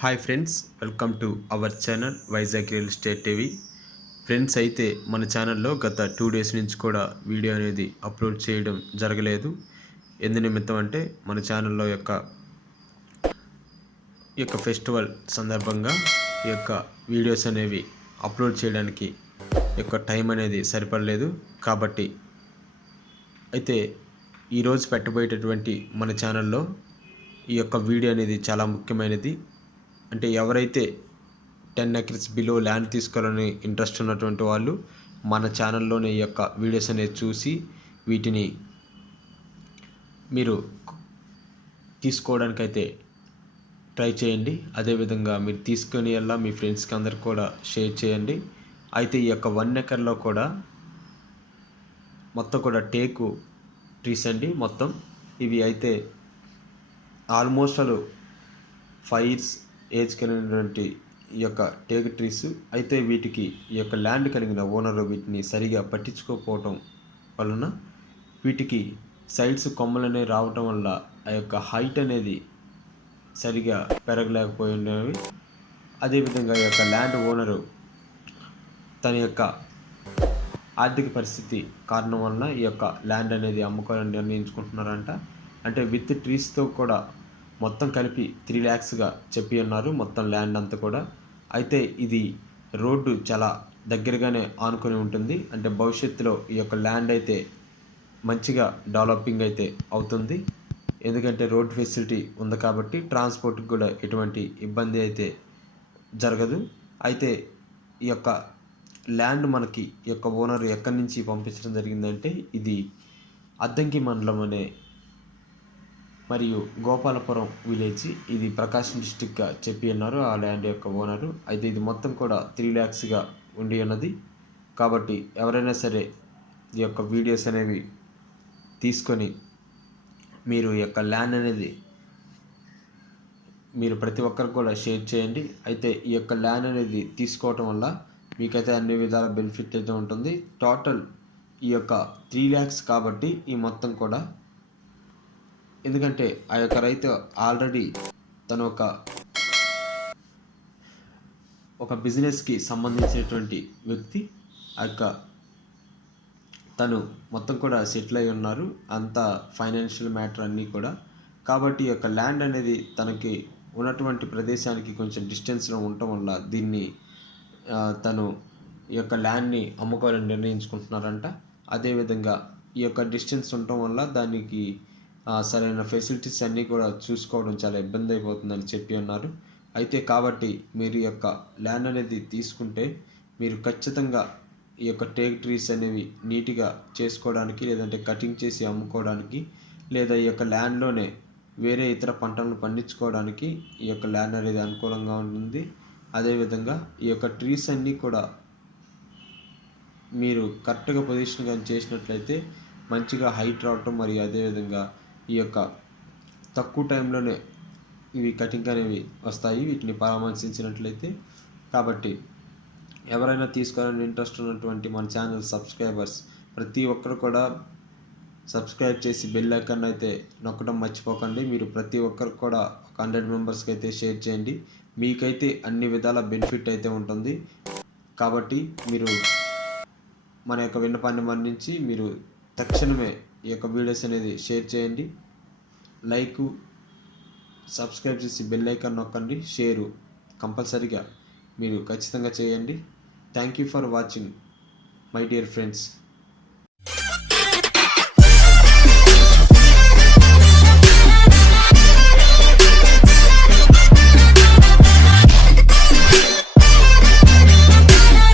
Hi friends welcome to our channel Vizag real estate TV friends అయితే మన ఛానల్లో గత టూ డేస్ నుంచి కూడా వీడియో అనేది అప్లోడ్ చేయడం జరగలేదు. ఎందు నిమిత్తం అంటే మన ఛానల్లో యొక్క ఈ యొక్క ఫెస్టివల్ సందర్భంగా ఈ యొక్క వీడియోస్ అనేవి అప్లోడ్ చేయడానికి ఈ యొక్క టైం అనేది సరిపడలేదు. కాబట్టి అయితే ఈరోజు పెట్టబోయేటటువంటి మన ఛానల్లో ఈ యొక్క వీడియో అనేది చాలా ముఖ్యమైనది. అంటే ఎవరైతే టెన్ ఎకర్స్ బిలో ల్యాండ్ తీసుకోవాలని ఇంట్రెస్ట్ ఉన్నటువంటి వాళ్ళు మన ఛానల్లోనే ఈ యొక్క వీడియోస్ అనేది చూసి వీటిని మీరు తీసుకోవడానికైతే ట్రై చేయండి. అదేవిధంగా మీరు తీసుకొని వెళ్ళా మీ ఫ్రెండ్స్కి అందరికి కూడా షేర్ చేయండి. అయితే ఈ యొక్క వన్ ఎకర్లో కూడా మొత్తం కూడా టేకు ట్రీస్ అండి మొత్తం. ఇవి అయితే ఆల్మోస్ట్ అలు ఫైవ్ ఇయర్స్ ఏజ్ కలిగినటువంటి ఈ యొక్క టేక్ ట్రీస్ అయితే వీటికి ఈ యొక్క ల్యాండ్ కలిగిన ఓనర్ వీటిని సరిగా పట్టించుకోకపోవటం వలన వీటికి సైడ్స్ కొమ్మలు అనేవి రావటం వల్ల ఆ యొక్క హైట్ అనేది సరిగా పెరగలేకపోయి ఉండేవి అదేవిధంగా ఈ యొక్క ల్యాండ్ ఓనరు తన యొక్క ఆర్థిక పరిస్థితి కారణం వలన ఈ యొక్క ల్యాండ్ అనేది అమ్ముకోవాలని నిర్ణయించుకుంటున్నారంట. అంటే విత్ ట్రీస్తో కూడా మొత్తం కలిపి త్రీ ల్యాక్స్గా చెప్పి ఉన్నారు. మొత్తం ల్యాండ్ అంతా కూడా. అయితే ఇది రోడ్డు చాలా దగ్గరగానే ఆనుకొని ఉంటుంది. అంటే భవిష్యత్తులో ఈ యొక్క ల్యాండ్ అయితే మంచిగా డెవలపింగ్ అయితే అవుతుంది. ఎందుకంటే రోడ్ ఫెసిలిటీ ఉంది కాబట్టి ట్రాన్స్పోర్ట్కి కూడా ఎటువంటి ఇబ్బంది అయితే జరగదు. అయితే ఈ యొక్క ల్యాండ్ మనకి ఈ యొక్క ఓనర్ ఎక్కడి నుంచి పంపించడం జరిగిందంటే ఇది అద్దంకి మండలం అనే మరియు గోపాలపురం విలేజ్ ఇది ప్రకాశం డిస్టిక్గా చెప్పి ఉన్నారు ఆ ల్యాండ్ యొక్క ఓనరు. అయితే ఇది మొత్తం కూడా త్రీ ల్యాక్స్గా ఉండి ఉన్నది. కాబట్టి ఎవరైనా సరే ఈ యొక్క వీడియోస్ అనేవి తీసుకొని మీరు ఈ యొక్క ల్యాండ్ అనేది మీరు ప్రతి ఒక్కరికి కూడా షేర్ చేయండి. అయితే ఈ యొక్క ల్యాండ్ అనేది తీసుకోవటం వల్ల మీకైతే అన్ని విధాల బెనిఫిట్ అయితే ఉంటుంది. టోటల్ ఈ యొక్క త్రీ ల్యాక్స్ కాబట్టి ఈ మొత్తం కూడా ఎందుకంటే ఆ యొక్క రైతు ఆల్రెడీ తన ఒక ఒక బిజినెస్కి సంబంధించినటువంటి వ్యక్తి. ఆ యొక్క తను మొత్తం కూడా సెటిల్ అయి ఉన్నారు. అంత ఫైనాన్షియల్ మ్యాటర్ అన్నీ కూడా. కాబట్టి ఈ యొక్క ల్యాండ్ అనేది తనకి ఉన్నటువంటి ప్రదేశానికి కొంచెం డిస్టెన్స్లో ఉండటం వల్ల దీన్ని తను ఈ యొక్క ల్యాండ్ని అమ్ముకోవాలని నిర్ణయించుకుంటున్నారంట. అదేవిధంగా ఈ యొక్క డిస్టెన్స్ ఉండటం వల్ల దానికి సరైన ఫెసిలిటీస్ అన్నీ కూడా చూసుకోవడం చాలా ఇబ్బంది అయిపోతుందని చెప్పి ఉన్నారు అయితే కాబట్టి మీరు యొక్క ల్యాండ్ అనేది తీసుకుంటే మీరు ఖచ్చితంగా ఈ యొక్క టేక్ ట్రీస్ అనేవి నీట్గా చేసుకోవడానికి లేదంటే కటింగ్ చేసి అమ్ముకోవడానికి లేదా ఈ యొక్క ల్యాండ్లోనే వేరే ఇతర పంటలను పండించుకోవడానికి ఈ యొక్క ల్యాండ్ అనేది అనుకూలంగా ఉంటుంది. అదేవిధంగా ఈ యొక్క ట్రీస్ అన్నీ కూడా మీరు కరెక్ట్గా పొజిషన్ కానీ చేసినట్లయితే మంచిగా హైట్ రావటం మరియు అదేవిధంగా ఈ యొక్క తక్కువ టైంలోనే ఇవి కటింగ్ అనేవి వస్తాయి. వీటిని పరామర్శించినట్లయితే కాబట్టి ఎవరైనా తీసుకోవాలని ఇంట్రెస్ట్ ఉన్నటువంటి మన ఛానల్ సబ్స్క్రైబర్స్ ప్రతి ఒక్కరు కూడా సబ్స్క్రైబ్ చేసి బెల్ ఐకాన్ అయితే నొక్కడం మర్చిపోకండి. మీరు ప్రతి ఒక్కరు కూడా ఒక హండ్రెడ్ మెంబర్స్కి అయితే షేర్ చేయండి. మీకైతే అన్ని విధాల బెనిఫిట్ అయితే ఉంటుంది. కాబట్టి మీరు మన యొక్క విన్నపాన్ని మన్నించి మీరు తక్షణమే ఈ యొక్క వీడియోస్ అనేది షేర్ చేయండి. లైక్ సబ్స్క్రైబ్ చేసి బెల్ ఐకాన్ నొక్కండి. షేరు కంపల్సరీగా మీరు ఖచ్చితంగా చేయండి. Thank you for watching my dear friends